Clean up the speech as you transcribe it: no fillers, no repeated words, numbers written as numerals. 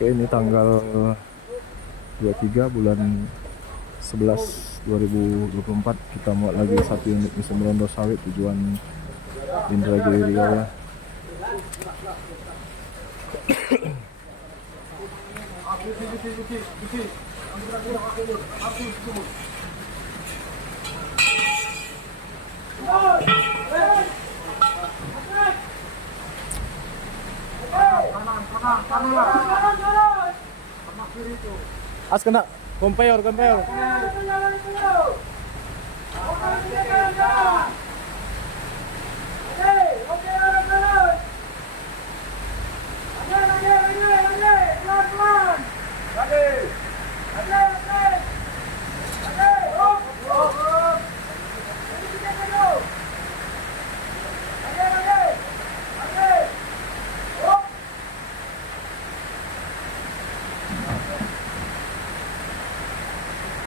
Oke, ini tanggal 23 bulan 11 2024. Kita muat lagi 1 unit mesin Berondol sawit tujuan Indrajaya Riau ya. As kena compare.